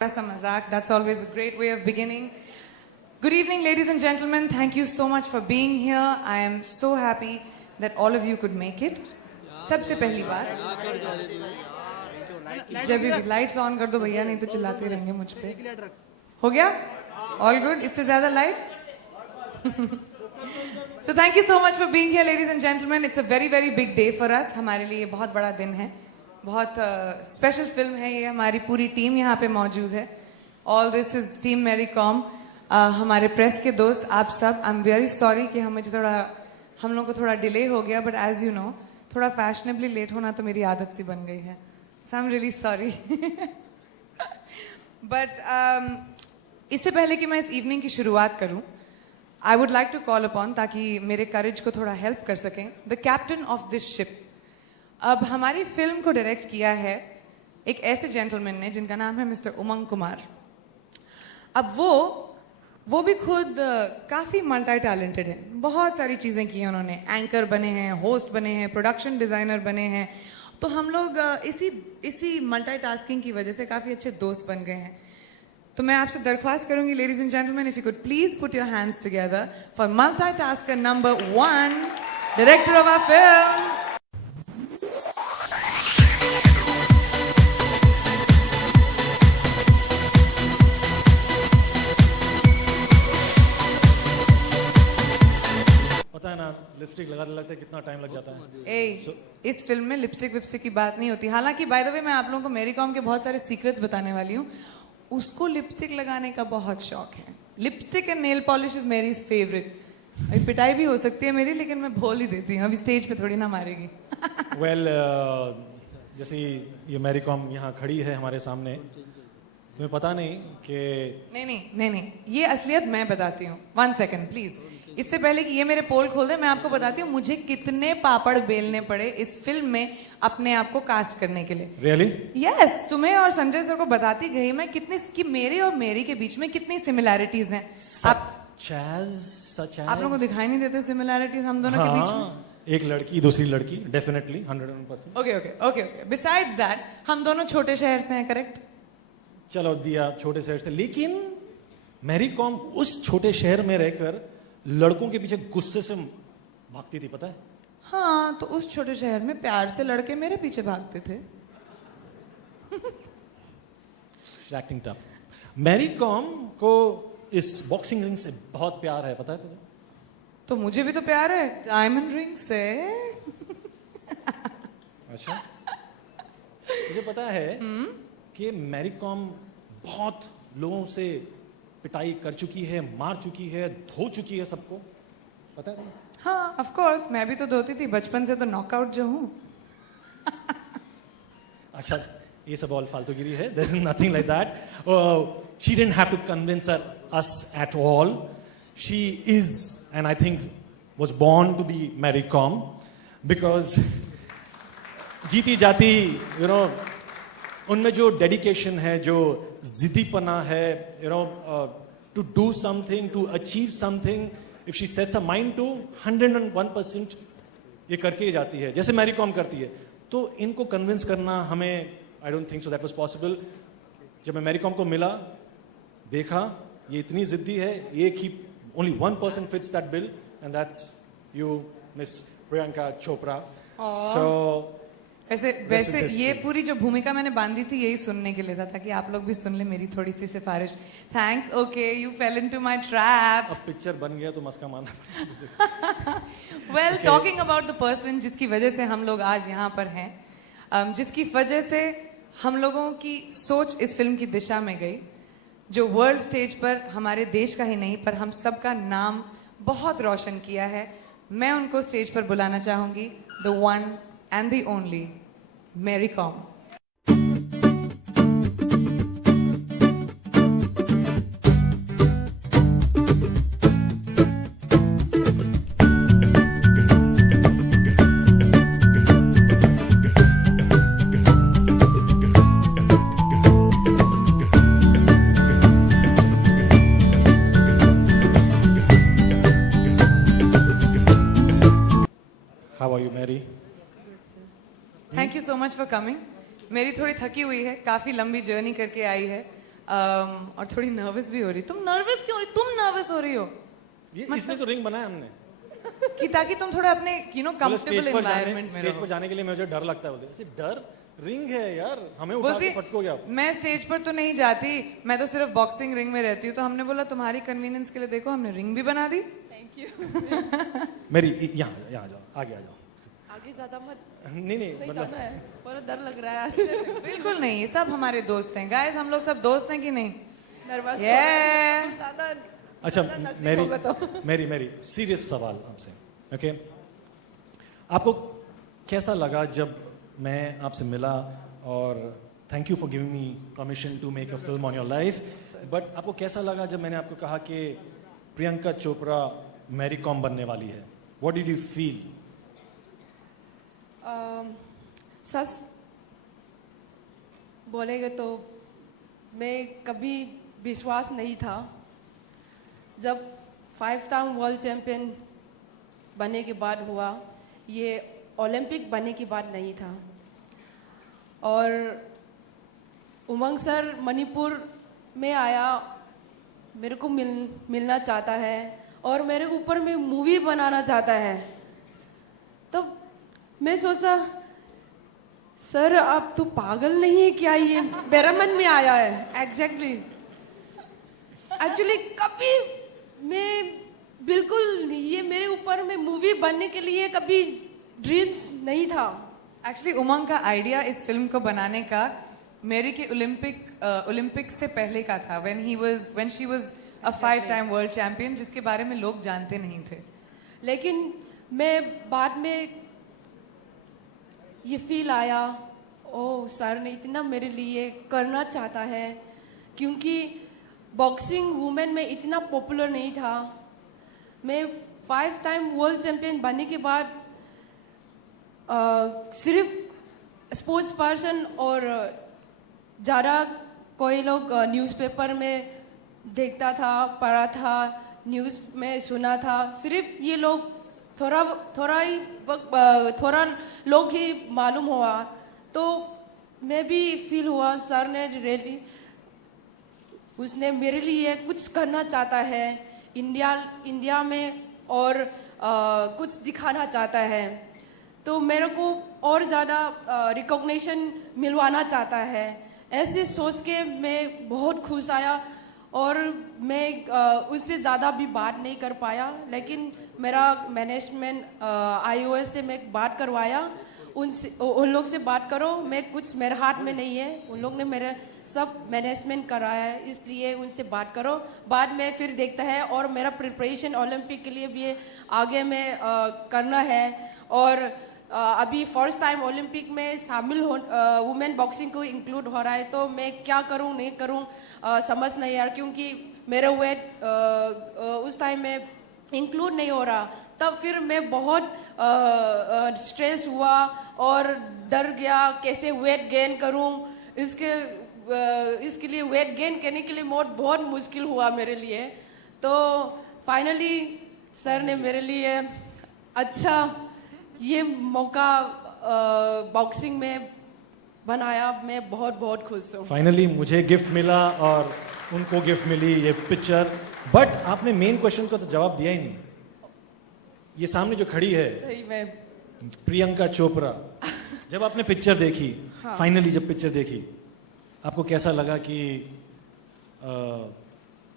Some mazak. That's always a great way of beginning. Good evening, ladies and gentlemen. Thank you so much for being here. I am so happy that all of you could make it. सबसे पहली बात जब भी lights on कर दो भैया, नहीं तो चिल्लाते रहेंगे मुझ पे. हो गया? All good? इससे ज़्यादा light? So thank you so much for being here, ladies and gentlemen. It's a very very big day for us. हमारे लिए बहुत बड़ा दिन है. बहुत स्पेशल फिल्म है ये. हमारी पूरी टीम यहाँ पे मौजूद है. All this is team Mary Kom. हमारे प्रेस के दोस्त, आप सब. आई एम वेरी सॉरी कि हम लोग को थोड़ा डिले हो गया, बट एज यू नो थोड़ा फैशनेबली लेट होना तो मेरी आदत सी बन गई है. So I am really sorry. But इससे पहले कि मैं इस इवनिंग की शुरुआत करूं, I would like to call upon, ताकि मेरे करेज को थोड़ा हेल्प कर सकें, the captain of this ship. अब हमारी फिल्म को डायरेक्ट किया है एक ऐसे जेंटलमैन ने जिनका नाम है मिस्टर उमंग कुमार. अब वो भी खुद काफ़ी मल्टी टैलेंटेड है. बहुत सारी चीज़ें की हैं उन्होंने. एंकर बने हैं, होस्ट बने हैं, प्रोडक्शन डिज़ाइनर बने हैं. तो हम लोग इसी मल्टीटास्किंग की वजह से काफ़ी अच्छे दोस्त बन गए हैं. तो मैं आपसे दरख्वास्त करूंगी, ladies and gentleman, if you could please put your hands together for multitasker number 1, director of our film. पता है ना, लिपस्टिक लगाने लगता है कितना टाइम लग जाता है. इस फिल्म में लिपस्टिक विपस्टिक की बात नहीं होती. हालांकि बाय द वे मैं आप लोगों को मेरी कॉम के बहुत सारे सीक्रेट्स बताने वाली हूँ. उसको लिपस्टिक लगाने का बहुत शौक है. Lipstick and nail polish is मेरी फेवरेट. अभी पिटाई भी हो सकती है मेरी, लेकिन मैं बोल ही देती हूँ. अभी स्टेज पे थोड़ी ना मारेगी. वेल जैसे ये मैरी कॉम यहाँ खड़ी है हमारे सामने, तुम्हें पता नहीं कि नहीं, ये असलियत मैं बताती हूँ. 1 सेकेंड प्लीज. इससे पहले कि ये मेरे पोल खोल दे, मैं आपको बताती हूँ मुझे कितने पापड़ बेलने पड़े इस फिल्म में अपने आप को कास्ट करने के लिए. रियली? यस. तुम्हें और संजय सर को बताती गई मैं कि मेरे और मेरी के बीच में कितनी सिमिलैरिटीज हैं. आप लोगों को दिखाई नहीं देते सिमिलैरिटीज हम दोनों के बीच में? एक लड़की दूसरी लड़की, डेफिनेटली 100%. ओके. बिसाइड्स दैट हम दोनों छोटे शहर से हैं, करेक्ट? चलो दिया छोटे शहर से, लेकिन मैरी कॉम उस छोटे शहर में रहकर लड़कों के पीछे गुस्से से भागती थी, पता है? हाँ, तो उस छोटे शहर में प्यार से लड़के मेरे पीछे भागते थे. Acting tough. मैरी कॉम को इस बॉक्सिंग रिंग से बहुत प्यार है, पता है तुझे? तो मुझे भी तो प्यार है डायमंड रिंग से. अच्छा, मुझे पता है कि मैरी कॉम बहुत लोगों से पिटाई कर चुकी है, मार चुकी है, धो चुकी है सबको, पता है? हाँ, ऑफ कोर्स. मैं भी तो धोती थी बचपन से, तो नॉकआउट जो हूँ. अच्छा, ये सब ऑल फालतूगिरी है. There is nothing like that. She didn't have to convince us at all. She is, and I think was born to be Mary Kom, because जीती जाती उनमें जो डेडिकेशन है, जो जिद्दीपना है, to do something, to achieve something, if she sets a mind to, 101% ये करके ही जाती है, जैसे मैरी कॉम करती है. तो इनको कन्विंस करना हमें, I don't think so that was possible. जब मैं मैरी कॉम को मिला, देखा ये इतनी जिद्दी है, एक ही only 1% fits that bill, and that's you, miss Priyanka Chopra. So वैसे ये पूरी जो भूमिका मैंने बांधी थी यही सुनने के लिए था, ताकि आप लोग भी सुन ले मेरी थोड़ी सी सिफारिश. Thanks. Okay, you fail into my trap. अब पिक्चर बन गया तो मस्का मारना. Well, talking about the person जिसकी वजह से हम लोग आज यहाँ पर हैं, जिसकी वजह से हम लोगों की सोच इस फिल्म की दिशा में गई, जो वर्ल्ड स्टेज पर हमारे देश का ही नहीं पर हम सबका नाम बहुत रोशन किया है, मैं उनको स्टेज पर बुलाना चाहूंगी. The one and the only Mary Kom. How are you, Mary? Thank you so much for coming. मेरी थोड़ी थकी हुई है, काफ़ी लंबी जर्नी करके आई है. और थोड़ी नर्वस भी हो रही। तुम नर्वस क्यों हो रही? तुम नर्वस हो रही हो ये इसलिए तो रिंग बनाया हमने, कि ताकि तुम थोड़ा अपने कंफर्टेबल एनवायरनमेंट में स्टेज रहो। पर जाने के लिए मुझे डर लगता है। बोलते ऐसे डर, रिंग है यार, हमें उठा बोलती के पटकोगे आप। मैं स्टेज पर तो नहीं जाती, मैं तो सिर्फ बॉक्सिंग रिंग में रहती हूँ। तो हमने बोला तुम्हारी कन्वीनियंस के लिए देखो हमने रिंग भी बना दी। Thank you. मेरी यहाँ यहाँ आ जाओ, आगे आ जाओ। आगे ज्यादा मत, नहीं नहीं मतलब जाना है, और डर लग रहा है। बिल्कुल नहीं, ये सब हमारे दोस्त हैं गाइस, हम लोग सब दोस्त हैं कि नहीं? Nervous Yeah. ज्यादा। अच्छा नजदीक होगा तो। मेरी सीरियस सवाल आपसे, ओके? आपको कैसा लगा जब मैं आपसे मिला? और thank you for giving me permission to make a film on your life, but आपको कैसा लगा जब मैंने आपको कहा कि प्रियंका चोपड़ा मैरी कॉम बनने वाली है? What did you feel? सच बोलेगे तो मैं कभी विश्वास नहीं था। जब 5 टाइम वर्ल्ड चैंपियन बनने के बाद हुआ, ये ओलंपिक बनने की बात नहीं था। और उमंग सर मणिपुर में आया, मेरे को मिलना चाहता है और मेरे ऊपर में मूवी बनाना चाहता है। तो मैं सोचा सर आप तो पागल नहीं है क्या? ये मेरे मन में आया है एग्जैक्टली। एक्चुअली कभी मैं बिल्कुल ये मेरे ऊपर में मूवी बनने के लिए कभी ड्रीम्स नहीं था। एक्चुअली उमंग का आइडिया इस फिल्म को बनाने का मेरी के ओलंपिक से पहले का था, when she was a 5 time world champion, जिसके बारे में लोग जानते नहीं थे। लेकिन मैं बाद में ये फील आया, ओ सर ने इतना मेरे लिए करना चाहता है, क्योंकि बॉक्सिंग वुमेन में इतना पॉपुलर नहीं था। मैं 5 टाइम वर्ल्ड चैंपियन बनने के बाद सिर्फ स्पोर्ट्स पर्सन और ज़्यादा कोई लोग न्यूज़पेपर में देखता था, पढ़ा था, न्यूज़ में सुना था, सिर्फ ये लोग थोड़ा लोग ही मालूम हुआ। तो मैं भी फील हुआ सर ने रियली उसने मेरे लिए कुछ करना चाहता है इंडिया में, और कुछ दिखाना चाहता है। तो मेरे को और ज़्यादा रिकॉग्निशन मिलवाना चाहता है। ऐसे सोच के मैं बहुत खुश आया और मैं उससे ज़्यादा भी बात नहीं कर पाया। लेकिन मेरा मैनेजमेंट IOS से मैं बात करवाया, उन लोग से बात करो, मैं कुछ मेरे हाथ में नहीं है, उन लोग ने मेरा सब मैनेजमेंट कराया है, इसलिए उनसे बात करो, बाद में फिर देखता है। और मेरा प्रिपरेशन ओलंपिक के लिए भी आगे में करना है। और अभी फर्स्ट टाइम ओलंपिक में शामिल हो वुमेन बॉक्सिंग को इंक्लूड हो रहा है, तो मैं क्या करूं नहीं करूं समझ नहीं यार, क्योंकि मेरा वेट उस टाइम में इंक्लूड नहीं हो रहा। तब फिर मैं बहुत स्ट्रेस हुआ और डर गया कैसे वेट गेन करूं। इसके लिए वेट गेन करने के लिए बहुत मुश्किल हुआ मेरे लिए। तो फाइनली सर ने मेरे लिए अच्छा ये मौका बॉक्सिंग में बनाया। मैं बहुत खुश हूँ। फाइनली मुझे गिफ्ट मिला और उनको गिफ्ट मिली ये पिक्चर। बट आपने मेन क्वेश्चन का तो जवाब दिया ही नहीं। ये सामने जो खड़ी है सही में प्रियंका चोपड़ा, जब आपने पिक्चर देखी, हाँ। फाइनली जब पिक्चर देखी, आपको कैसा लगा कि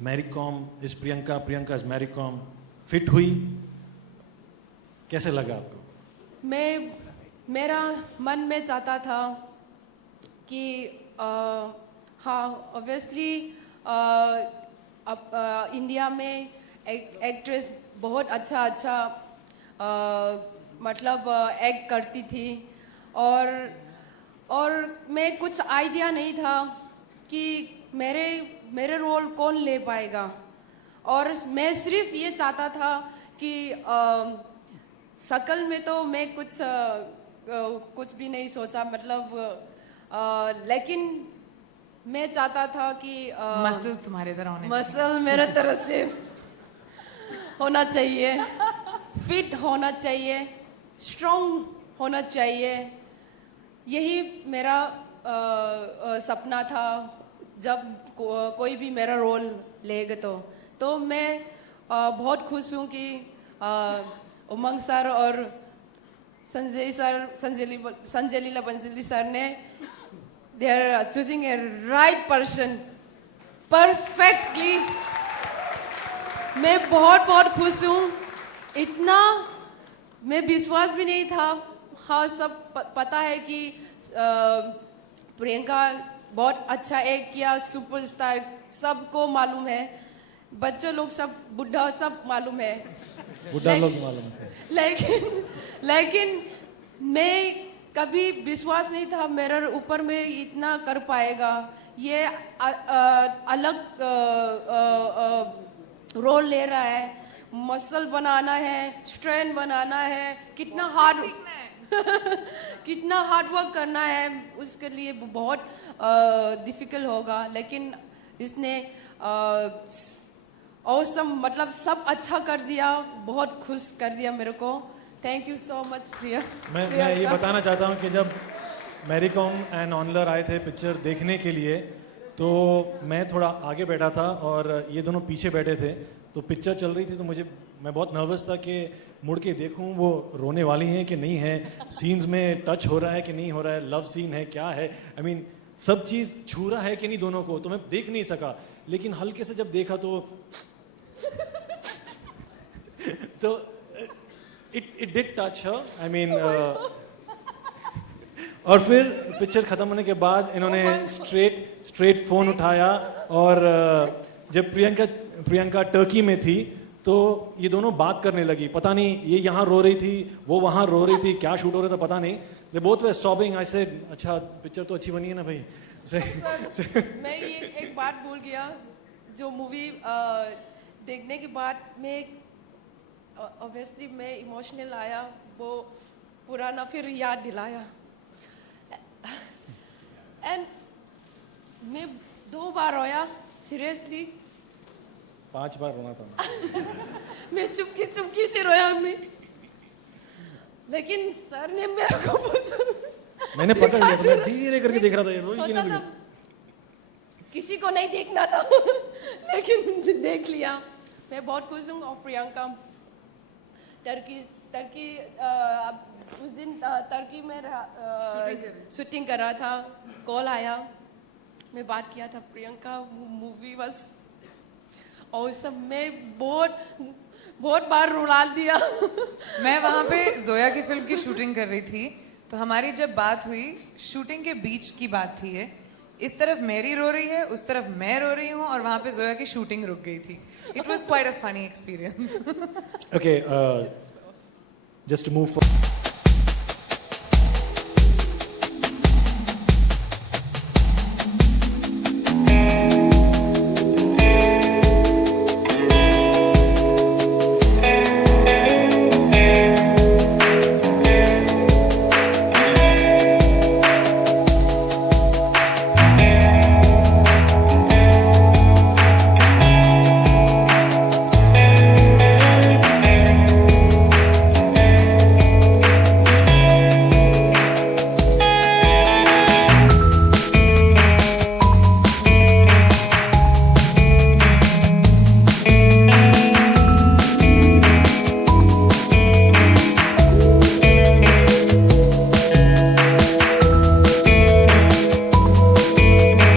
Mary Kom is Priyanka, Priyanka is Mary Kom fit हुई? कैसे लगा आपको? मेरा मन में चाहता था कि हाँ ऑब्वियसली अब इंडिया में एक्ट्रेस बहुत अच्छा मतलब एक्ट करती थी, और मैं कुछ आइडिया नहीं था कि मेरे रोल कौन ले पाएगा। और मैं सिर्फ ये चाहता था कि शकल में तो मैं कुछ भी नहीं सोचा, मतलब लेकिन मैं चाहता था कि मसल्स तुम्हारे तरह होने मसल मेरे तरह से होना चाहिए, फिट होना चाहिए, स्ट्रॉन्ग होना चाहिए। यही मेरा सपना था। जब कोई भी मेरा रोल लेगा तो मैं बहुत खुश हूँ कि उमंग सर और संजय लीला बंसली सर ने they are choosing a right person perfectly. मैं बहुत बहुत खुश हूँ। इतना मैं विश्वास भी नहीं था। हाँ, सब पता है कि प्रियंका बहुत अच्छा एक्ट किया, सुपरस्टार, सबको मालूम है, बच्चों लोग सब, बुढ़ा सब मालूम है, बुढ़ा लोग मालूम है। लेकिन मैं कभी विश्वास नहीं था मेरे ऊपर में इतना कर पाएगा। ये अलग रोल ले रहा है, मसल बनाना है, स्ट्रेन बनाना है, कितना हार्ड वर्क करना है, उसके लिए बहुत डिफिकल्ट होगा। लेकिन इसने ऑसम, मतलब सब अच्छा कर दिया, बहुत खुश कर दिया मेरे को। थैंक यू सो मच प्रिया। मैं ये बताना चाहता हूँ कि जब मैरी कॉम एंड ऑनलर आए थे पिक्चर देखने के लिए, तो मैं थोड़ा आगे बैठा था और ये दोनों पीछे बैठे थे। तो पिक्चर चल रही थी तो मैं बहुत नर्वस था कि मुड़ के देखूं वो रोने वाली हैं कि नहीं है, सीन्स में टच हो रहा है कि नहीं हो रहा है, लव सीन है क्या है, आई मीन सब चीज़ छू रहा है कि नहीं दोनों को, तो मैं देख नहीं सका। लेकिन हल्के से जब देखा तो it did touch her, I mean. और फिर पिक्चर खत्म होने के बाद इन्होंने स्ट्रेट फोन उठाया और जब प्रियंका टर्की में थी तो ये दोनों बात करने लगी। पता नहीं ये यहाँ रो रही थी, वो वहाँ रो रही थी, क्या शूट हो रहा था पता नहीं। They both were sobbing. I said अच्छा पिक्चर तो अच्छी बनी है ना भाई। मैं ये एक बात भूल गया, जो मूवी देखने के बाद मैं ऑब्वियसली मैं इमोशनल आया, वो पुराना फिर याद दिलाया। एंड मैं 2 बार रोया, सीरियसली 5 बार रोना था। मैं चुपकी से रोया मैं, लेकिन सर ने मेरे को मैंने पकड़ लिया, तो मैं धीरे करके देख रहा था ये रोई कि नहीं। किसी को नहीं देखना था लेकिन देख लिया। मैं बहुत खुश हूँ। और प्रियंका टर्की उस दिन टर्की में शूटिंग कर रहा था, कॉल आया, मैं बात किया था प्रियंका मूवी बस, और सब में बहुत बार रुला दिया। मैं वहाँ पे जोया की फिल्म की शूटिंग कर रही थी, तो हमारी जब बात हुई, शूटिंग के बीच की बात थी ये। इस तरफ मेरी रो रही है, उस तरफ मैं रो रही हूँ, और वहाँ पे जोया की शूटिंग रुक गई थी। It was quite a funny experience. Okay, just to move forward.